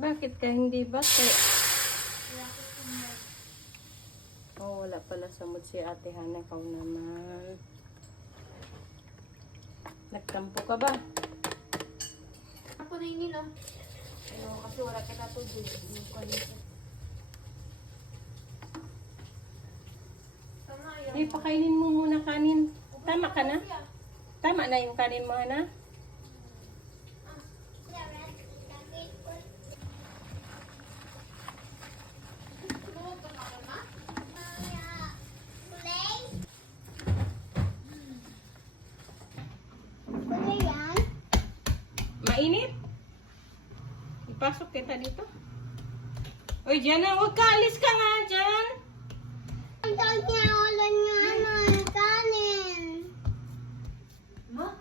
Bakit ka hindi bate? Oh, wala pala sa mood si Ate Hana. Ikaw naman. Nagtampo ka ba? Ako na yun, no? Ano, kasi wala ka natubig. Eh, pakainin mo muna kanin. Tama ka na? Tama na yung kanin mo, Hana? Mainit? Ipasok kita dito. Uy, dyan na. Huwag ka. Alis ka nga dyan. Ang niya, ulan niya, kanin. Ma?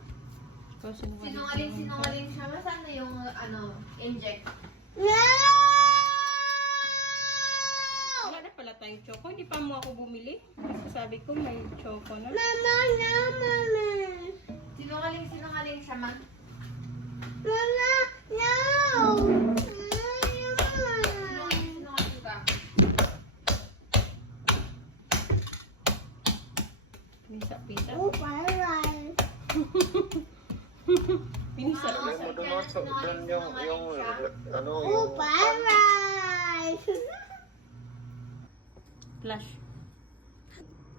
Ikaw, sinungaling. Sinungaling siya. Saan na yung, inject? Wala na pala tayong choco. Hindi pa mo ako bumili. Kasi sabi ko may choco na. Mama. Sinungaling siya, ma. Mama, no! Sinungaling ka. Pinisa-pisa. Oh, parang. Pinisa-pisa. Mo doon sa doon yung ano Oh, yung parang. Flash.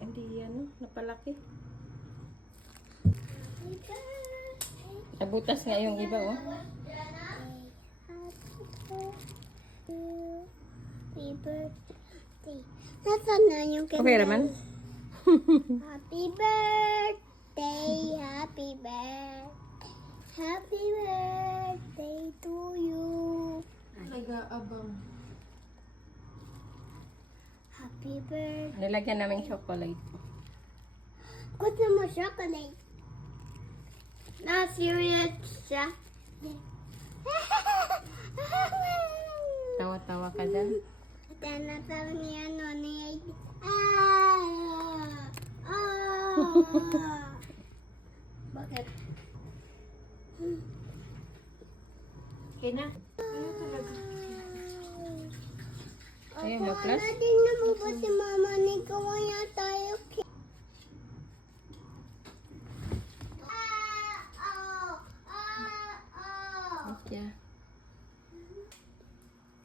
Hindi yan, napalaki. Nabutas nga yung iba, oh. Happy birthday. Nasaan na yung Okay naman. Happy birthday, happy birthday to you. Nag-aabang. Happy birthday. Nilagyan namin chocolate. Gusto mo chocolate? Na serious siya. Tawa-tawa ka dyan. Tanatal niya niya. Bakit? Okay na. Ayun, no, plus. Tingnan mo ba si mama ni kawaya tayo? Yeah.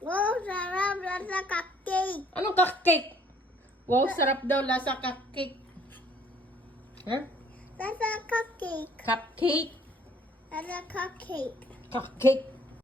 Wow, sarap lasa cupcake. Anong cupcake? Wow, sarap daw lasa cupcake. Huh? Lasa cupcake. Cupcake? Lasa cupcake. Cupcake.